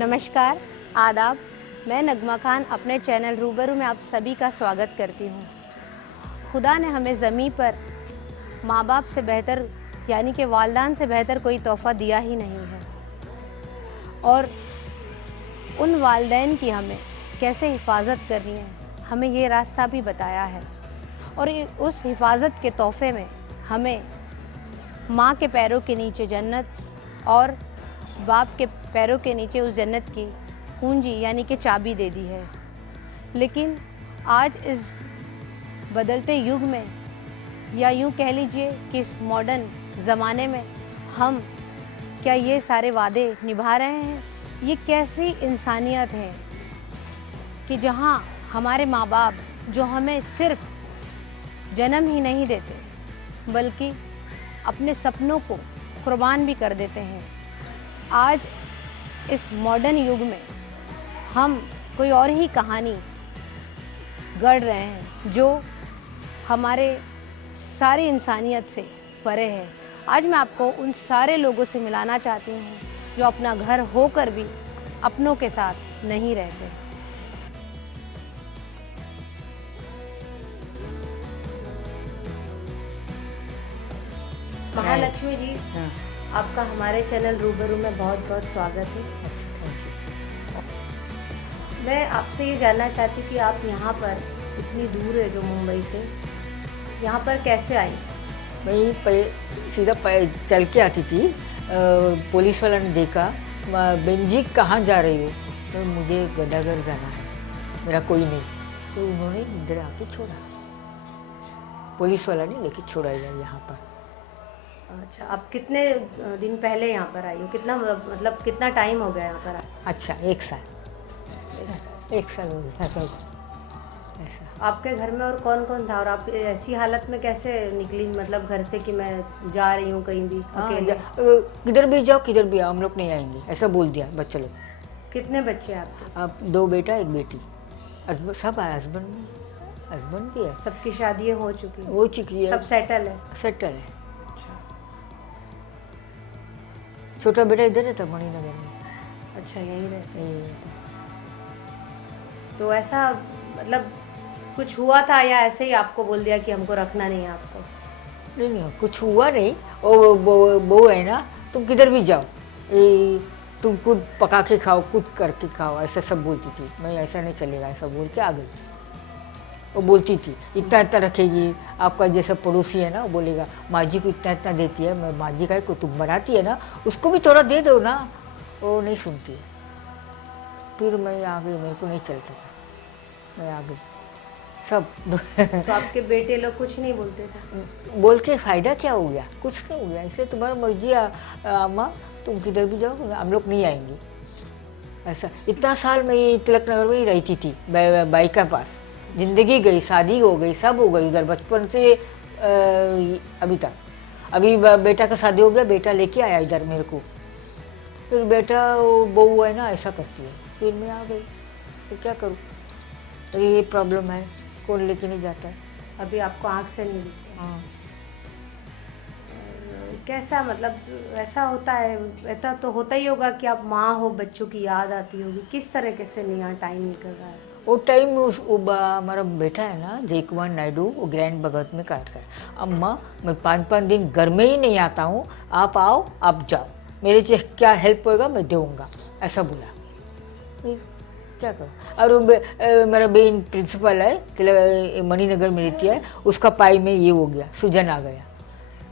नमस्कार, आदाब। मैं नगमा खान अपने चैनल रूबरू में आप सभी का स्वागत करती हूँ। खुदा ने हमें ज़मीं पर माँ बाप से बेहतर यानी कि वालिदैन से बेहतर कोई तोहफ़ा दिया ही नहीं है और उन वालिदैन की हमें कैसे हिफाजत करनी है, हमें ये रास्ता भी बताया है। और उस हिफाजत के तोहफ़े में हमें माँ के पैरों के नीचे जन्नत और बाप के पैरों के नीचे उस जन्नत की कुंजी यानी कि चाबी दे दी है। लेकिन आज इस बदलते युग में या यूँ कह लीजिए कि इस मॉडर्न ज़माने में हम क्या ये सारे वादे निभा रहे हैं? ये कैसी इंसानियत है कि जहाँ हमारे माँ बाप जो हमें सिर्फ जन्म ही नहीं देते बल्कि अपने सपनों को कुर्बान भी कर देते हैं। आज इस मॉडर्न युग में हम कोई और ही कहानी गढ़ रहे हैं जो हमारे सारी इंसानियत से परे है। आज मैं आपको उन सारे लोगों से मिलाना चाहती हूँ जो अपना घर होकर भी अपनों के साथ नहीं रहते। महालक्ष्मी जी, हाँ। आपका हमारे चैनल रूबरू में बहुत बहुत स्वागत है। मैं आपसे ये जानना चाहती हूँ कि आप यहाँ पर इतनी दूर है जो मुंबई से, यहाँ पर कैसे आई? मैं सीधा चल के आती थी। पुलिस वाला ने देखा, बेंजी कहाँ जा रही हो? तो मुझे गदागर जाना है, मेरा कोई नहीं। तो उन्होंने इधर आके छोड़ा, पुलिस वाला ने लेके छोड़ा यहाँ पर। अच्छा, आप कितने दिन पहले यहाँ पर आई हो? कितना मतलब कितना टाइम हो गया यहाँ पर? अच्छा, एक साल हो गया। ऐसा। आपके घर में और कौन कौन था और आप ऐसी हालत में कैसे निकली मतलब घर से कि मैं जा रही हूँ कहीं भी अकेले? किधर भी जाओ, किधर भी आओ, हम लोग नहीं आएंगे, ऐसा बोल दिया बच्चे लोग। कितने बच्चे हैं आपके? आप 2 बेटा 1 बेटी। सब आए, हस्बैंड भी है। सबकी शादियाँ हो चुकी हैं? हो चुकी है, सब सेटल है? सेटल है। छोटा बेटा इधर रहता मणिनगर में। अच्छा, यहीं रहते हैं। ये तो ऐसा मतलब कुछ हुआ था या ऐसे ही आपको बोल दिया कि हमको रखना नहीं है आपको? नहीं, कुछ हुआ नहीं। वो है ना, तुम किधर भी जाओ, तुम खुद पका के खाओ, खुद करके खाओ, ऐसा सब बोलती थी। मैं ऐसा नहीं चलेगा, ऐसा बोल के आ गई। वो बोलती थी इतना इतना रखेगी, आपका जैसा पड़ोसी है ना वो बोलेगा माँ जी को इतना इतना देती है, मैं माँ जी का को तुम बनाती है ना उसको भी थोड़ा दे दो ना। वो नहीं सुनती है। फिर मैं आ गई, मेरे को नहीं चलता था, मैं आ गई सब। तो आपके बेटे लोग कुछ नहीं बोलते थे? बोल के फ़ायदा क्या हो गया? कुछ नहीं हो गया। इसलिए तुम्हारा मर्जी अम्मा, तुम किधर भी जाओ, हम लोग नहीं आएंगे। ऐसा इतना साल मैं ये तिलक नगर में ही रहती थी, बाई के पास। ज़िंदगी गई, शादी हो गई, सब हो गई उधर, बचपन से अभी तक। अभी बेटा का शादी हो गया, बेटा लेके आया इधर मेरे को। फिर बेटा वो बहू है ना ऐसा करती है, फिर मैं आ गई। तो क्या करूँ? तो ये प्रॉब्लम है, कौन लेके नहीं जाता है। अभी आपको आँख से नहीं दिखता? हाँ। कैसा मतलब ऐसा होता है, ऐसा तो होता ही होगा कि आप माँ हो, बच्चों की याद आती होगी। किस तरीके से नहीं यहाँ टाइम निकल रहा है? वो टाइम हमारा बेटा है ना जय कुमार नायडू, वो ग्रैंड भगत में करता है। अम्मा मैं 5-5 दिन घर में ही नहीं आता हूँ, आप आओ आप जाओ, मेरे से क्या हेल्प होएगा मैं दूँगा, ऐसा बोला। क्या करूँ? और मेरा बहन प्रिंसिपल है, मणिनगर में रहती है, उसका पाई में ये हो गया, सूजन आ गया।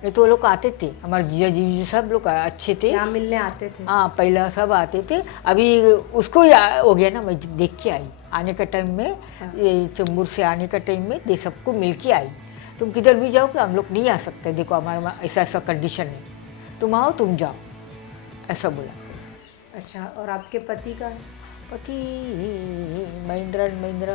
नहीं तो वो लोग आते थे, हमारे जीजा जी सब लोग अच्छे थे, यहाँ मिलने आते थे? हाँ, पहला सब आते थे। अभी उसको हो गया ना, मैं देख के आई आने का टाइम में। ये चेंबूर से आने का टाइम में दे सबको मिल के आई। तुम किधर भी जाओ कि हम लोग नहीं आ सकते, देखो हमारा ऐसा ऐसा कंडीशन है, तुम आओ तुम जाओ, ऐसा बोला। अच्छा, और आपके पति का? पति महिंद्रा एंड महिंद्रा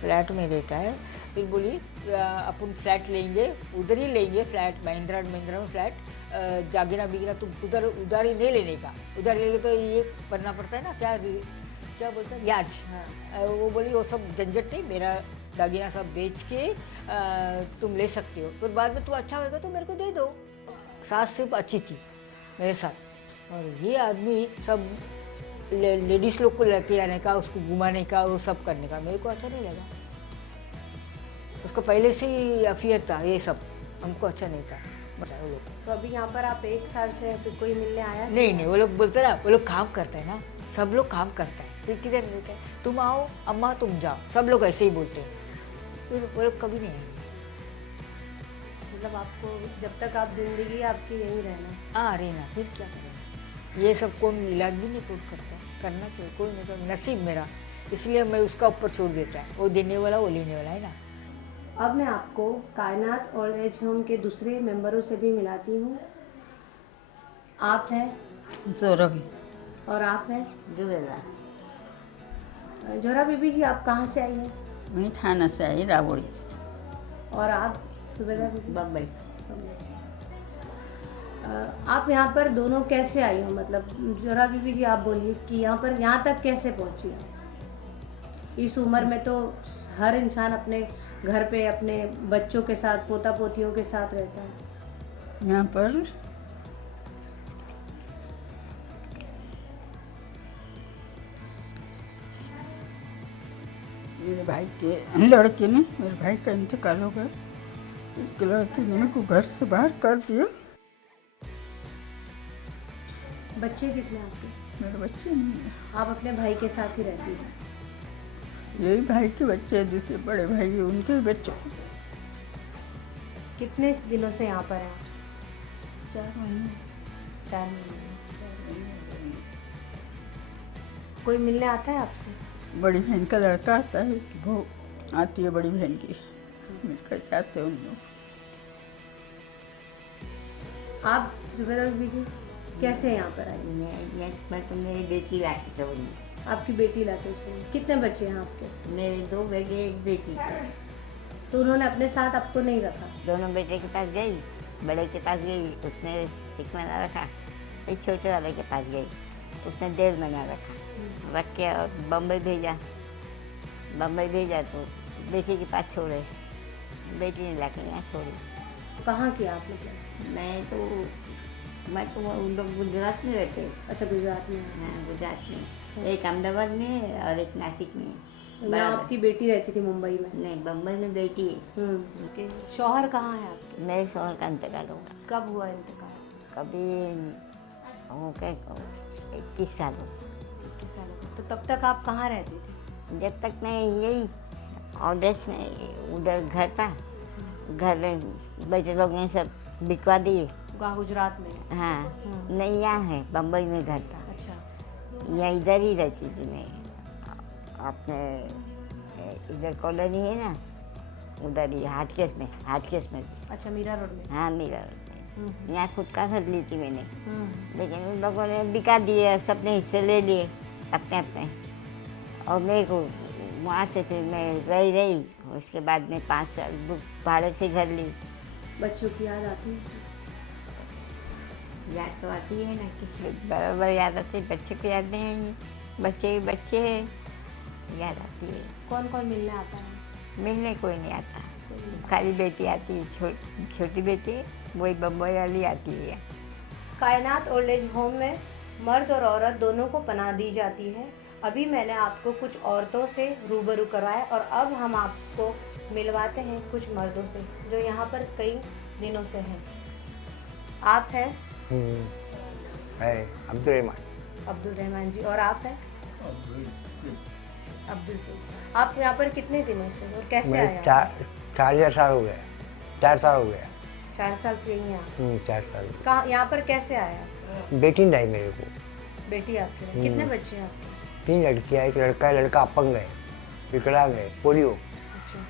फ्लैट में रहता है। फिर बोली अपन फ्लैट लेंगे, उधर ही लेंगे फ्लैट, महिंद्रा एंड महिंद्रा में फ्लैट। जागीना बिगीना तुम उधर ही नहीं लेने का, उधर लेंगे तो ये करना पड़ता है ना, क्या बोलते हैं, ब्याज। वो बोली वो सब झंझट नहीं, मेरा दागीना सब बेच के तुम ले सकते हो, फिर बाद में तू अच्छा होगा तो मेरे को दे दो। सास सिर्फ अच्छी थी मेरे साथ, और ये आदमी सब लेडीज़ लोग को लेके आने का, उसको घुमाने का, वो सब करने का मेरे को अच्छा नहीं लगा। उसको पहले से ही अफेयर था, ये सब हमको अच्छा नहीं था। बताओ लोग तो अभी यहाँ पर आप 1 साल से हैं, तो कोई मिलने आया कि नहीं, वो लोग बोलते ना, वो लोग काम करते हैं ना, सब लोग काम करते हैं, फिर किधर मिलते हैं, तुम आओ अम्मा तुम जाओ, सब लोग ऐसे ही बोलते हैं, फिर वो लोग कभी नहीं आएंगे। मतलब आपको जब तक आप जिंदगी आपकी यहीं रहना? हाँ रहना, फिर क्या करें, ये सब कौन इलाज भी नहीं कोई करता, करना चाहिए, कोई नहीं कर, नसीब मेरा, इसलिए मैं उसका ऊपर छोड़ देता है, वो देने वाला वो लेने वाला है ना। अब मैं आपको कायनात ओल्ड एज होम के दूसरे मेंबरों से भी मिलाती हूँ। आप हैं जोरबी और आप हैं जुबेदा। जोरा बीबी जी, आप कहाँ से आई हैं? मैं थाना से आई, राबोड़ी और आप जुबेदा बीबी? बम्बई। आप यहाँ पर दोनों कैसे आई हो? मतलब जोरा बीबी जी, आप बोलिए कि यहाँ पर यहाँ तक कैसे पहुँची आप? इस उम्र में तो हर इंसान अपने घर पे अपने बच्चों के साथ, पोता पोतियों के साथ रहता है। यहाँ पर मेरे भाई के लड़के ने, मेरे भाई का इंतकाल हो गया, इसके लड़के ने मेरे को घर से बाहर कर दिया। बच्चे कितने आपके? मेरे बच्चे नहीं है, आप अपने भाई के साथ ही रहती हैं? यही भाई के बच्चे हैं, दूसरे बड़े भाई हैं, उनके भी बच्चे। कितने दिनों से यहाँ पर हैं? 4 महीने। 4 महीने। कोई मिलने आता है आपसे? बड़ी बहन का लड़का आता है, उसकी बहू आती है, बड़ी बहन की, मिलकर जाते हैं उन लोग। आप जुबेदा बीबी जी कैसे यहाँ पर आई? मैं तो मेरी बेटी लाती चौड़ी, आपकी बेटी लाते थे? कितने बच्चे हैं आपके? मेरे 2 बेटे 1 बेटी। तो उन्होंने अपने साथ आपको नहीं रखा? दोनों बेटे के पास गई, बड़े के पास गई, उसने 1 महीना रखा, एक छोटे वाले के पास गई, उसने 1.5 महीना रखा, रख के और बम्बई भेजा तो बेटी के पास छोड़े, बेटी ने लाकर यहाँ छोड़ी। कहाँ किया आप? मतलब मैं तो उन लोग गुजरात में रहते हैं। अच्छा, गुजरात में। हाँ, गुजरात में, एक अहमदाबाद में और एक नासिक में। यहाँ आपकी बेटी रहती थी मुंबई में? नहीं, बम्बई में बेटी है। ओके। शौहर कहाँ है आपके? मेरे शौहर का इंतकाल होगा, कब हुआ इंतकाल? कभी हो गए 21 साल हो। 21 साल हो गए। तो तब तक आप कहाँ रहती थी? जब तक मैं यही ऑर्डर्स में उधर घर था, घर बेटे लोग ने सब बिकवा दिए। वहाँ गुजरात में? हाँ, नहीं यहाँ है, बम्बई में घर था। अच्छा। यहाँ इधर ही रहती थी मैं, अपने इधर कॉलोनी है ना, उधर ही हाटकेस में। अच्छा, मीरा रोड में? हाँ, मेरा यहाँ खुद का घर ली थी मैंने, हम्म। लेकिन उन लोगों ने बिका दिए, सबने हिस्से ले लिए अपने। और मेरे को वहाँ से फिर मैं रही, उसके बाद में 5 साल भाड़े से घर ली। बच्चों की याद आती है? याद तो आती है ना, किसी बराबर याद आती है, बच्चे को याद नहीं आएंगे, बच्चे हैं, याद आती है। कौन कौन मिलने आता है? मिलने कोई नहीं आता, खाली बेटी आती है, छोटी बेटी, वही बम्बई वाली आती है। कायनात ओल्ड एज होम में मर्द और औरत दोनों को पनाह दी जाती है। अभी मैंने आपको कुछ औरतों से रूबरू करवाया और अब हम आपको मिलवाते हैं कुछ मर्दों से जो यहाँ पर कई दिनों से हैं। आप हैं है अब्दुल रहमान जी, और आप हैं अब्दुल सिंह। आप यहाँ पर कितने दिनों से और कैसे मैं आए? 4 साल हो गया, 4 साल हो गया। 4 साल से यहीं हैं? 4 साल। कहाँ यहाँ पर कैसे आया? बेटी नहीं मेरे को, बेटी आपकी है? कितने बच्चे हैं आपके? 3 लड़कियाँ, एक लड़का है, लड़का अपंग है, विकलांग है, पोलियो। अच्छा,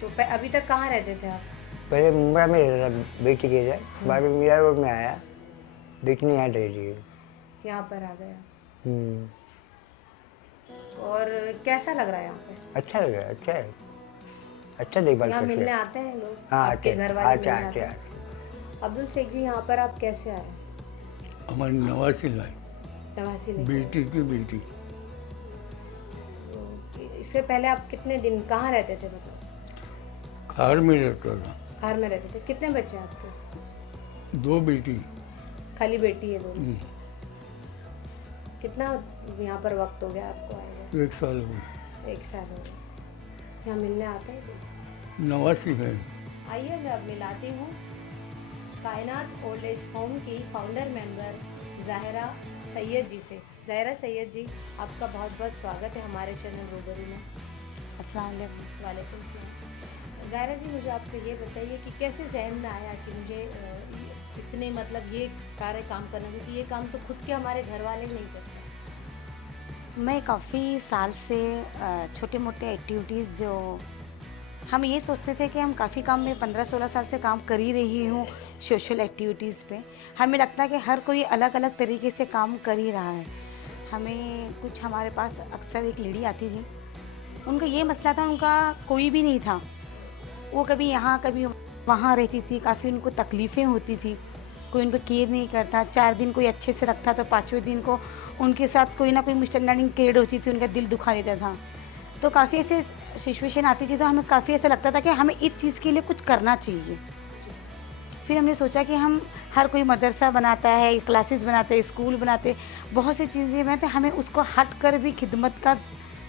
तो अभी तक कहाँ रहते थे आप? पहले मुंबई में रहता था बेटी के इधर, बाद में मीरा रोड में आया, बेटी ने यहाँ रह रही है। यहाँ पर आ गया। हम्म, और कैसा लग रहा है यहाँ पे? अच्छा लग रहा है, अच्छा है, अच्छा देखभाल यहाँ करते मिलने हैं। आते हैं लोग? हाँ, आपके आते घर वाले मिलने आते आते हैं? अब्दुल शेख जी, यहाँ पर आप कैसे आए? हमारी नवासी लाई, नवासी लेके? बेटी की बेटी। इससे पहले आप कितने दिन कहाँ रहते थे? मतलब खार में रहता था, घर में रहते थे। कितने बच्चे हैं आपके? 2 बेटी। खाली बेटी है? दोनों? कितना यहाँ पर वक्त हो गया आपको आए हुए? 1 साल हो गया। 1 साल हो गया। यहाँ मिलने आते हैं? नवासी है। आइए मैं अब मिलाती हूँ कायनात ओल्ड एज होम की फाउंडर मेंबर ज़ाहिरा सैयद जी से। ज़ाहिरा सैयद जी, आपका बहुत बहुत स्वागत है हमारे चैनल रूबरू में। अस्सलाम वालेकुम। वालेकुम सलाम। ज़ाहिरा जी, मुझे आपको ये बताइए कि कैसे जहन में आया कि मुझे इतने मतलब ये सारे काम करना, क्योंकि ये काम तो खुद के हमारे घर वाले नहीं करते। मैं काफ़ी साल से छोटे मोटे एक्टिविटीज़ जो हम ये सोचते थे कि हम काफ़ी काम में 15-16 साल से काम कर ही रही हूँ सोशल एक्टिविटीज़ पे। हमें लगता है कि हर कोई अलग अलग तरीके से काम कर ही रहा है। हमें कुछ हमारे पास अक्सर एक लेडी आती थी, उनका ये मसला था, उनका कोई भी नहीं था। वो कभी यहाँ कभी वहाँ रहती थी, काफ़ी उनको तकलीफ़ें होती थी, कोई उनको केयर नहीं करता। 4 दिन कोई अच्छे से रखता तो 5वें दिन को उनके साथ कोई ना कोई मिसअंडरस्टैंडिंग क्रिएट होती थी, उनका दिल दुखा देता था। तो काफ़ी ऐसे सिचुएशन आती थी, तो हमें काफ़ी ऐसा लगता था कि हमें इस चीज़ के लिए कुछ करना चाहिए। फिर हमने सोचा कि हम हर कोई मदरसा बनाता है, क्लासेस बनाते हैं, स्कूल बनाते, बहुत सी चीज़ें बनाते, हमें उसको हट कर भी खिदमत का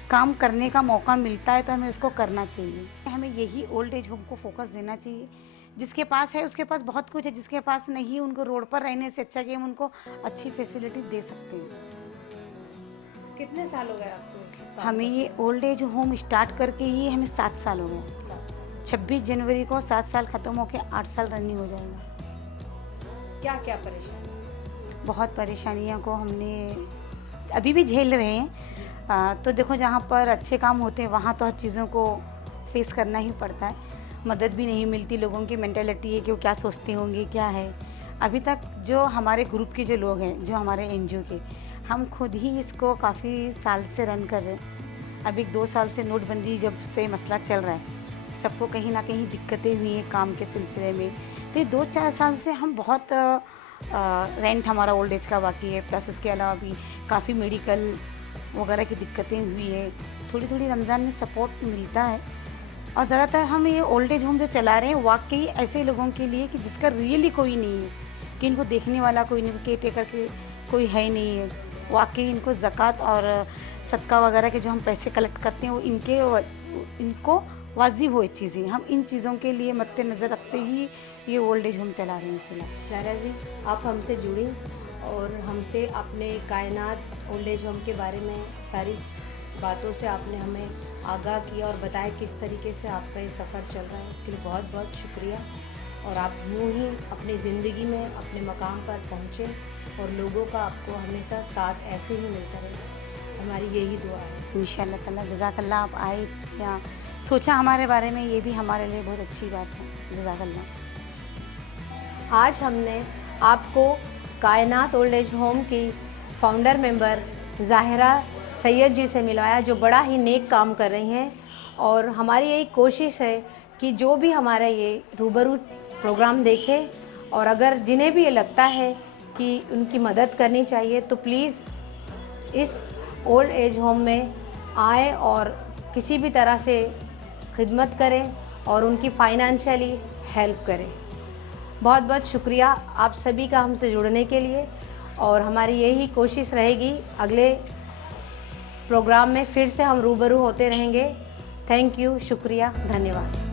काम करने का मौका मिलता है तो हमें उसको करना चाहिए। हमें यही ओल्ड एज होम को फोकस देना चाहिए। जिसके पास है उसके पास बहुत कुछ है, जिसके पास नहीं उनको रोड पर रहने से अच्छा कि हम उनको अच्छी फैसिलिटी दे सकते हैं। कितने साल हो गए आपको? हमें ये ओल्ड एज होम स्टार्ट करके ही हमें 7 साल हो गए। 26 जनवरी को 7 साल ख़त्म होकर 8 साल रनिंग हो जाएगा। क्या क्या परेशानी? बहुत परेशानियों को हमने अभी भी झेल रहे हैं। तो देखो, जहाँ पर अच्छे काम होते हैं वहाँ तो हर चीज़ों को फेस करना ही पड़ता है। मदद भी नहीं मिलती, लोगों की मेंटालिटी है कि वो क्या सोचते होंगे, क्या है। अभी तक जो हमारे ग्रुप के जो लोग हैं, जो हमारे एनजीओ के, हम खुद ही इसको काफ़ी साल से रन कर रहे हैं। अभी 2 साल से नोटबंदी जब से मसला चल रहा है, सबको कहीं ना कहीं दिक्कतें हुई हैं काम के सिलसिले में। तो ये 2-4 साल से हम बहुत रेंट हमारा ओल्ड एज का बाकी है, प्लस उसके अलावा भी काफ़ी मेडिकल वगैरह की दिक्कतें हुई है। थोड़ी थोड़ी रमज़ान में सपोर्ट मिलता है। और ज़्यादातर हम ये ओल्ड एज होम जो चला रहे हैं वाकई ऐसे लोगों के लिए कि जिसका रियली कोई नहीं है, कि इनको देखने वाला कोई नहीं, केयर टेकर के कोई है नहीं है। वाकई इनको ज़कात और सदका वगैरह के जो हम पैसे कलेक्ट करते हैं वो इनको वाजिब हो चीज़ें। हम इन चीज़ों के लिए मद्देनज़र रखते ही ये ओल्ड एज होम चला रहे हैं फिलहाल। ज़ाहिरा जी, आप हमसे जुड़ी और हमसे अपने कायनात ओल्ड एज होम के बारे में सारी बातों से आपने हमें आगाह किया और बताया किस तरीके से आपका ये सफ़र चल रहा है। उसके लिए बहुत बहुत शुक्रिया। और आप यूँ ही अपनी ज़िंदगी में अपने मकाम पर पहुँचे और लोगों का आपको हमेशा साथ ऐसे ही मिलता रहे, हमारी यही दुआ है। इंशाअल्लाह ताला। जज़ाकल्लाह, आप आए या सोचा हमारे बारे में, ये भी हमारे लिए बहुत अच्छी बात है। जज़ाकल्लाह। आज हमने आपको कायनात ओल्ड एज होम की फाउंडर मेंबर ज़ाहिरा सैयद जी से मिलवाया, जो बड़ा ही नेक काम कर रही हैं। और हमारी यही कोशिश है कि जो भी हमारा ये रूबरू प्रोग्राम देखे और अगर जिन्हें भी ये लगता है कि उनकी मदद करनी चाहिए तो प्लीज़ इस ओल्ड एज होम में आए और किसी भी तरह से खिदमत करें और उनकी फाइनेंशियली हेल्प करें। बहुत बहुत शुक्रिया आप सभी का हमसे जुड़ने के लिए। और हमारी यही कोशिश रहेगी, अगले प्रोग्राम में फिर से हम रूबरू होते रहेंगे। थैंक यू, शुक्रिया, धन्यवाद।